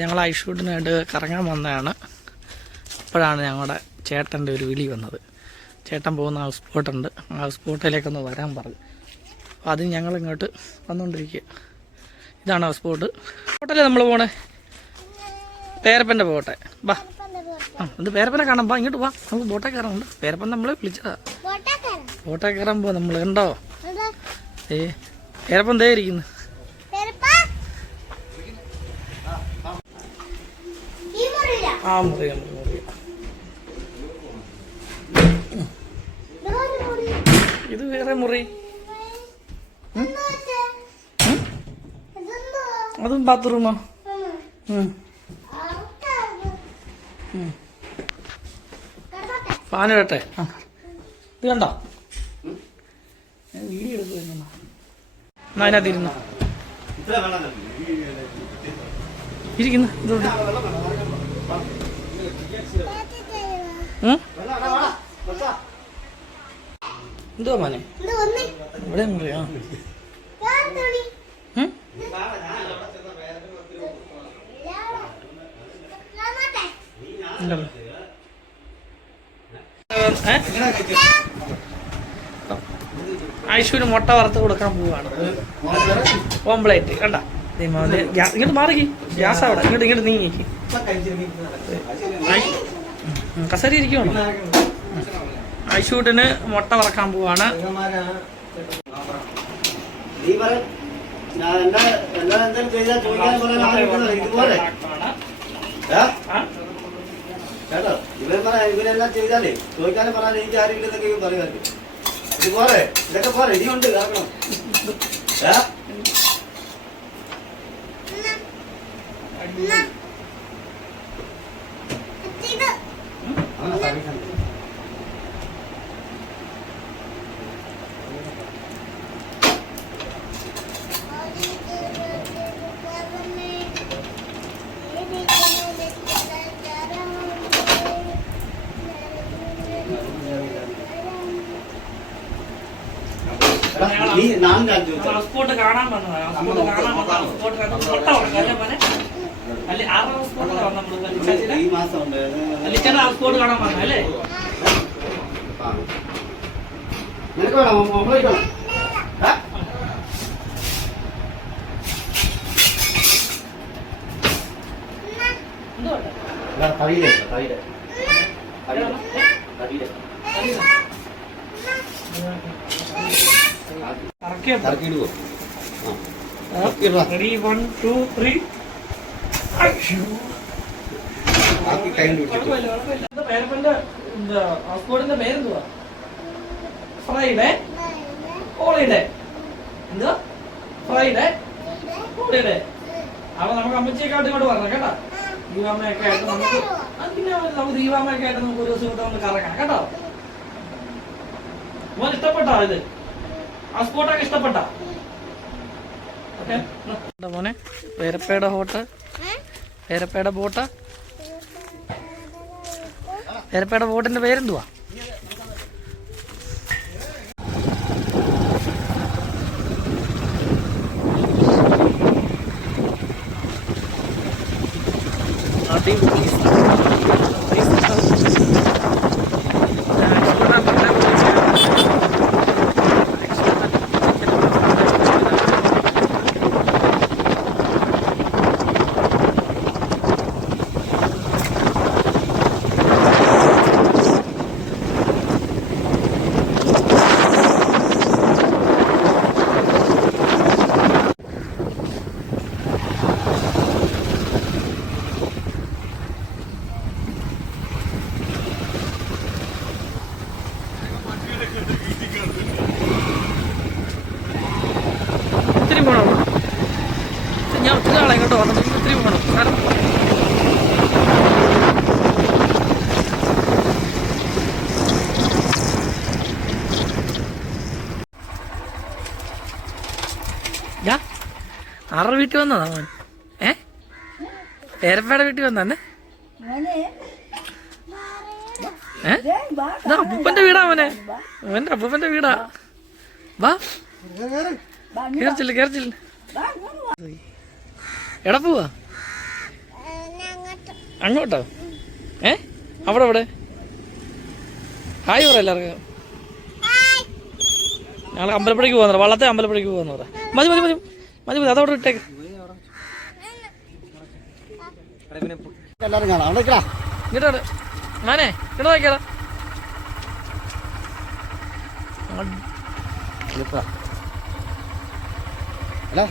ഞങ്ങൾ ഐഷൂട്ടിനായിട്ട് കറങ്ങാൻ വന്നതാണ്. അപ്പോഴാണ് ഞങ്ങളുടെ ചേട്ടന്റെ ഒരു വിളി വന്നത്. ചേട്ടൻ പോകുന്ന ഹൗസ് ബോട്ടുണ്ട് ആ ഹൗസ് ബോട്ടിലേക്കൊന്ന് വരാൻ പറഞ്ഞു. അപ്പോൾ അതിന് ഞങ്ങൾ ഇങ്ങോട്ട് വന്നുകൊണ്ടിരിക്കുക ഇതാണ് ഹൗസ് ബോട്ട് ബോട്ടല്ലേ നമ്മൾ പോണേ? പേരപ്പന്റെ ബോട്ടെ ബാ ആ ഇത് പേരപ്പനെ കാണാം. ബാ ഇങ്ങോട്ട് വാ. നമുക്ക് ബോട്ടേ കയറാനുണ്ട്. പേരപ്പൻ നമ്മളെ വിളിച്ചതാ. ബോട്ടേ കയറാൻ പോവാ നമ്മൾ ഉണ്ടോ ഏ പേരപ്പൻ ദേ ഇരിക്കുന്നു. ആ മുറി മുറി മുറി ഇത് വേറെ മുറി. അതും ബാത്റൂമോ പാനിടട്ടെ ആ. ഇത് കണ്ടോ? ഞാൻ വീഡിയോ എടുക്കുമെന്നാ എന്നാ അതിനകത്ത് ഇരുന്നു? ഇരിക്കുന്നു ഉം? എന്തുവാ മോനെ? ഇവിടെ മുറിയോ? ഐശുവിന് മുട്ട വറുത്ത് കൊടുക്കാൻ പോവാണ്. ഓംപ്ലേറ്റ്. കണ്ട? ഇങ്ങോട്ട് മാറി ഗ്യാസ് അവിടെ. ഇങ്ങോട്ട് ഇങ്ങോട്ട് നീങ്ങി. കസരി ഇരിക്കുവാണ്? ഐശൂട്ടിന് മുട്ട വറക്കാൻ പോവാണ്? കേട്ടോ? ചെയ്താലേ. ചോദിക്കാനും പറയാൻ എനിക്ക് ഇത് പോരെ. ഇതൊക്കെ പോരെ. ഇനിയുണ്ട്. കാരണം ഏ? അവനെ സർവീസ് ഉണ്ട്. എടാ, നീ നാം കാണാൻ വന്നതാണ് കാണാൻ വന്ന ഈ മാസം. നിനക്ക് വേണോ ഓംപ്ലേറ്റ് വേണോ. തടിയിലെ. തടിയിലെ. കറക്കിയോ തറക്കിയിടുവോ? ആ. തറക്കിയിടുവാ. Ready one two three holiday അപ്പൊ നമുക്ക് അമ്മച്ചിയെക്കാട്ട് ഇങ്ങോട്ട് പറഞ്ഞു കേട്ടോ ദീപാമ്മയൊക്കെ ആയിട്ട് നമുക്ക് പിന്നെ നമുക്ക് ദീപാമ്മയൊക്കെ ആയിട്ട് നമുക്ക് ഒരു ദിവസം ഒന്ന് കറങ്ങാം കേട്ടോ മോൻ ഇഷ്ടപ്പെട്ടോ ഇത് ആ സ്പോട്ടൊക്കെ ഇഷ്ടപ്പെട്ടോ മോനെ പേരപ്പയുടെ ഹോട്ട് പേരപ്പയുടെ ബോട്ട്? ഏരപ്പേടെ ബോട്ടിന്റെ പേരെന്തുവാ? അടിപൊളി. ആരുടെ വീട്ടിൽ വന്നതാ മോൻ? ഏ? ഏരപ്പാടെ വീട്ടിൽ വന്നെ ഏ? അപ്പൂപ്പന്റെ വീടാ മോനെ. മോന്റെ അപ്പൂപ്പന്റെ വീടാ. വാ. കേറിച്ചില്ല കേറിച്ചില്ല എടാ പോവാ. അങ്ങോട്ടോ? ഏ? അവിടെ അവിടെ. ഹായ് പറ എല്ലാവർക്കും. ഞങ്ങൾ അമ്പലപ്പുഴയ്ക്ക് പോകുന്നത് വള്ളത്തെ അമ്പലപ്പുഴയ്ക്ക് പോകുന്നത് മതി മതി മതി. മതി മതി അതവിടെ ഇട്ടേക്ക്. എല്ലാവരും കാണാം. അവിടെ ഇങ്ങോട്ട് മാനേ ഇങ്ങോട്ട് നോക്കിയടാ. എടാ